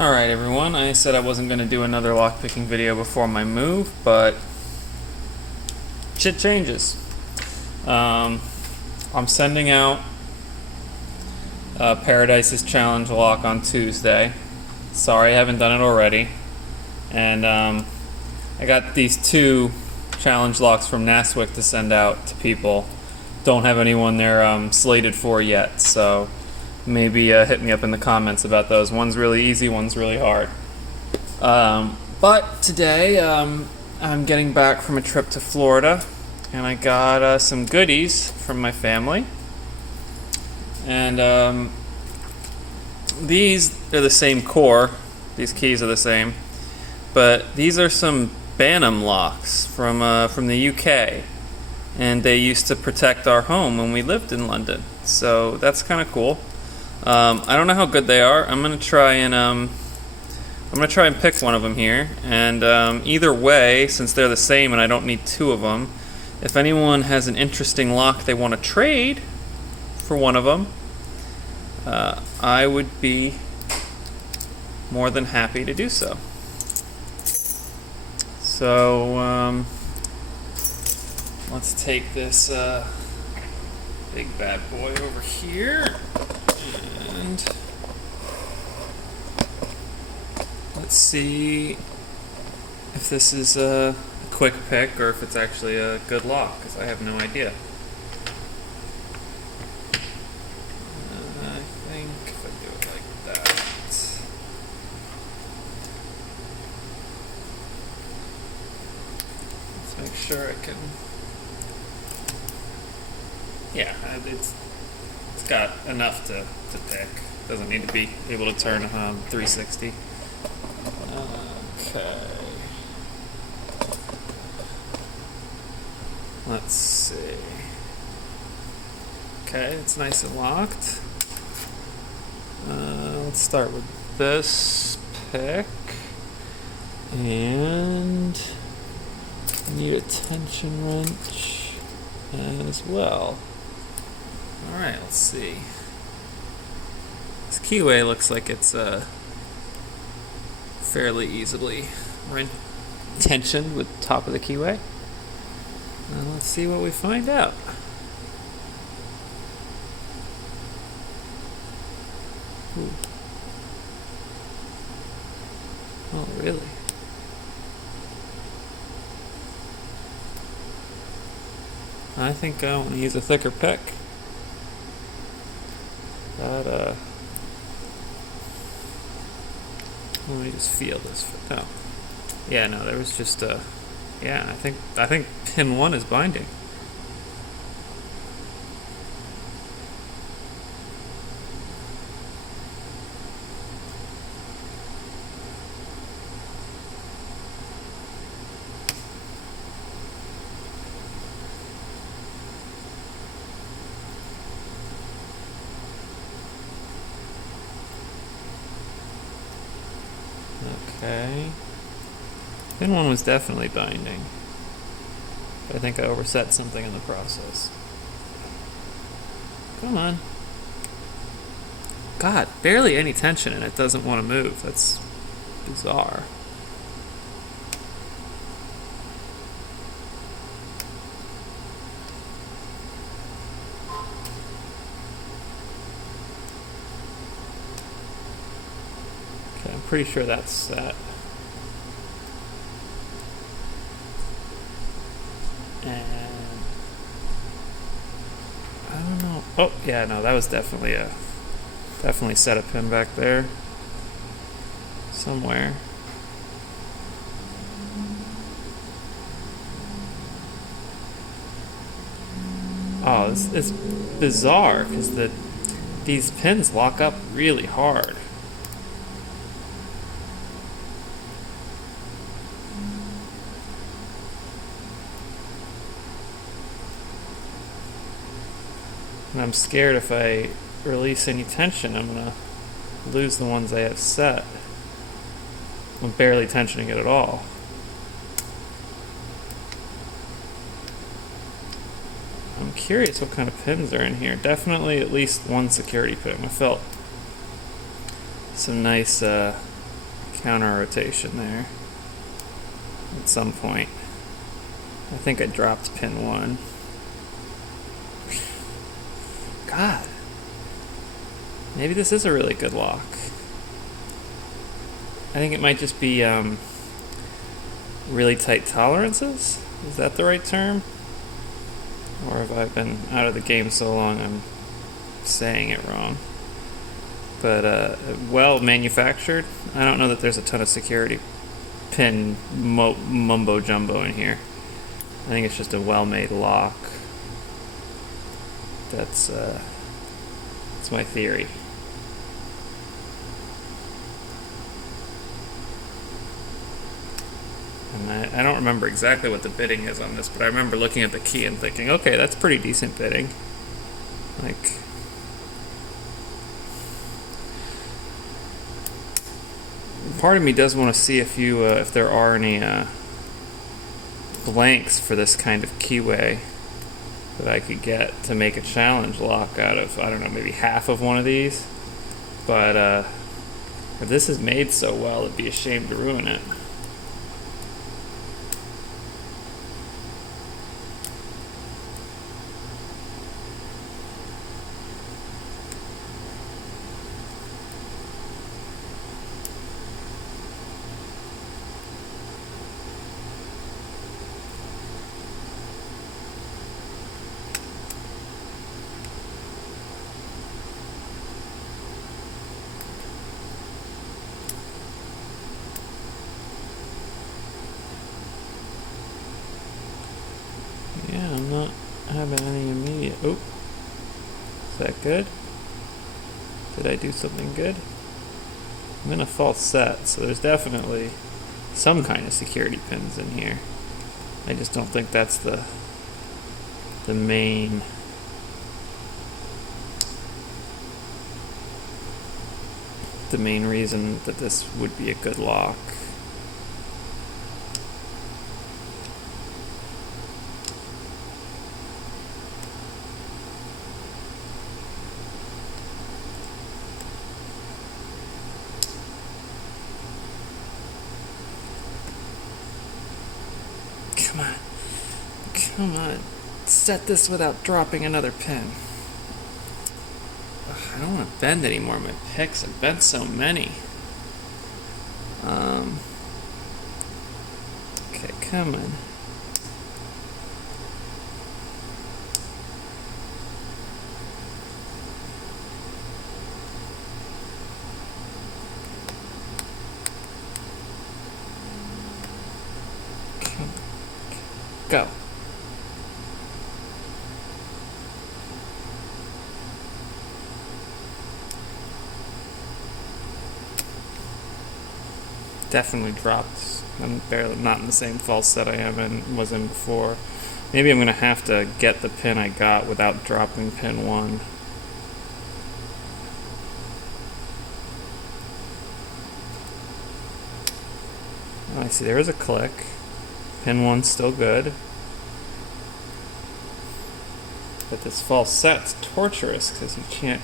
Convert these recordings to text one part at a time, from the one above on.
Alright everyone, I said I wasn't going to do another lockpicking video before my move, but shit changes. I'm sending out Paradise's challenge lock on Tuesday. Sorry I haven't done it already. And I got these two challenge locks from Naswick to send out to people. Don't have anyone they're slated for yet, so maybe hit me up in the comments about those. One's really easy, one's really hard. But today I'm getting back from a trip to Florida, and I got some goodies from my family. And these are the same core. These keys are the same, but these are some Banham locks from the UK, and they used to protect our home when we lived in London. So that's kind of cool. I don't know how good they are. I'm gonna try and pick one of them here. And either way, since they're the same and I don't need two of them, if anyone has an interesting lock they want to trade for one of them, I would be more than happy to do so. So let's take this big bad boy over here. And let's see if this is a quick pick or if it's actually a good lock, because I have no idea. I think if I do it like that. Let's make sure I can. Yeah, it's got enough to pick. Doesn't need to be able to turn 360. Okay. Let's see. Okay, it's nice and locked. Let's start with this pick. And I need a tension wrench as well. Alright, let's see. This keyway looks like it's fairly easily tensioned with the top of the keyway. Let's see what we find out. Ooh. Oh, really? I think I want to use a thicker pick. That, let me just feel this. Oh, yeah, no, there was just yeah, I think pin 1 is binding. Okay. Pin 1 was definitely binding. But I think I overset something in the process. Come on. God, barely any tension and it doesn't want to move. That's bizarre. Okay, I'm pretty sure that's set. And I don't know. Oh, yeah, no, that was definitely set a pin back there somewhere. Oh, it's bizarre because these pins lock up really hard. And I'm scared if I release any tension, I'm gonna lose the ones I have set. I'm barely tensioning it at all. I'm curious what kind of pins are in here. Definitely at least one security pin. I felt some nice counter rotation there at some point. I think I dropped pin 1. God. Maybe this is a really good lock. I think it might just be really tight tolerances. Is that the right term? Or have I been out of the game so long I'm saying it wrong? But well manufactured. I don't know that there's a ton of security pin mumbo jumbo in here. I think it's just a well-made lock. That's my theory. And I don't remember exactly what the bidding is on this, but I remember looking at the key and thinking, okay, that's pretty decent bidding. Like, part of me does want to see if there are any blanks for this kind of keyway that I could get to make a challenge lock out of, I don't know, maybe half of one of these. But if this is made so well, it'd be a shame to ruin it. Yeah, I'm not having any immediate... Oh, is that good? Did I do something good? I'm in a false set, so there's definitely some kind of security pins in here. I just don't think that's the main... the main reason that this would be a good lock. Come on, set this without dropping another pin. Ugh, I don't want to bend anymore. My picks, I've bent so many. Okay, come on. Go. Definitely dropped. I'm barely not in the same false set I was in before. Maybe I'm gonna have to get the pin I got without dropping pin 1. Oh, I see. There is a click. Pin 1's still good. But this false set's torturous because you can't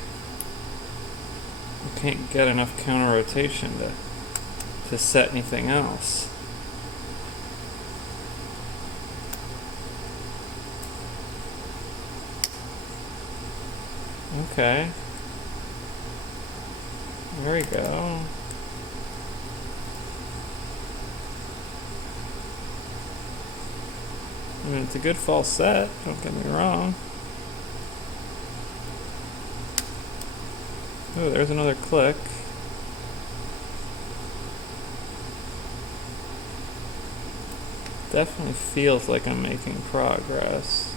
get enough counter rotation to set anything else. Okay. There we go. I mean, it's a good false set, don't get me wrong. Oh, there's another click. Definitely feels like I'm making progress.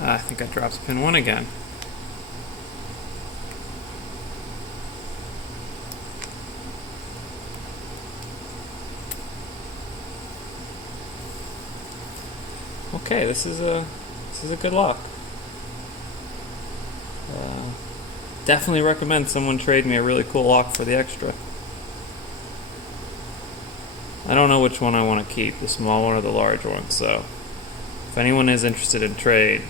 I think I dropped pin 1 again. okay, this is a good lock. Definitely recommend someone trade me a really cool lock for the extra. I don't know which one I want to keep, the small one or the large one, so if anyone is interested in trade,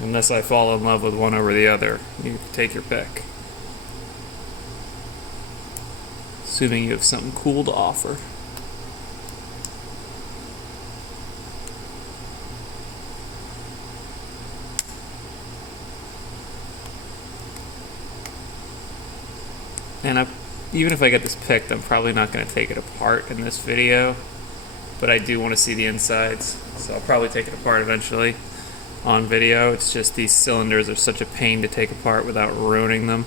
unless I fall in love with one over the other, you take your pick. Assuming you have something cool to offer. And even if I get this picked, I'm probably not going to take it apart in this video, but I do want to see the insides, so I'll probably take it apart eventually on video. It's just these cylinders are such a pain to take apart without ruining them.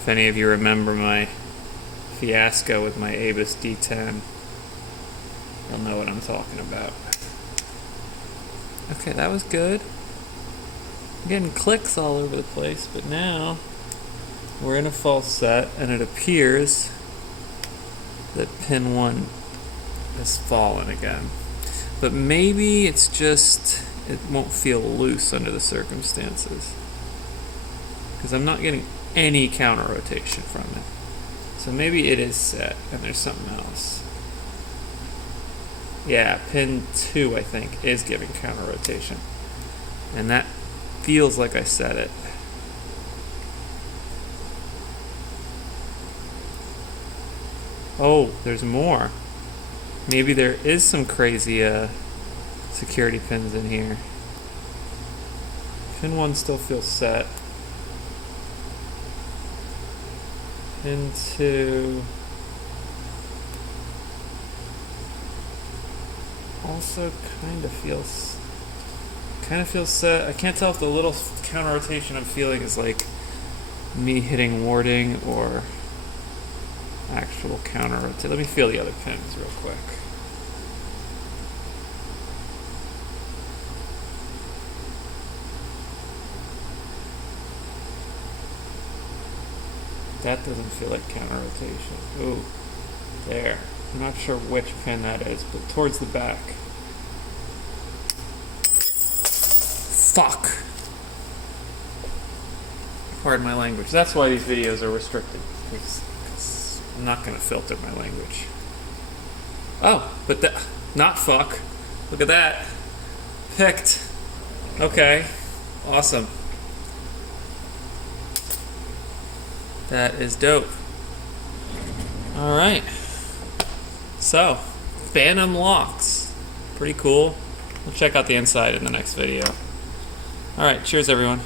If any of you remember my fiasco with my Abus D10, you'll know what I'm talking about. Okay, that was good. I'm getting clicks all over the place, but now we're in a false set, and it appears that pin 1 has fallen again. But maybe it's just, it won't feel loose under the circumstances, because I'm not getting any counter rotation from it. So maybe it is set, and there's something else. Yeah, pin 2, I think, is giving counter rotation. And that feels like I set it. Oh, there's more. Maybe there is some crazy security pins in here. Pin 1 still feels set. Pin 2 also kind of feels set. I can't tell if the little counter rotation I'm feeling is like me hitting warding or actual counter rotation. Let me feel the other pins real quick. That doesn't feel like counter rotation. Ooh, there. I'm not sure which pin that is, but towards the back. Fuck. Pardon my language. That's why these videos are restricted, because I'm not going to filter my language. Oh, but not fuck. Look at that. Picked. Okay. Awesome. That is dope. Alright. So, Banham locks. Pretty cool. We'll check out the inside in the next video. Alright, cheers everyone.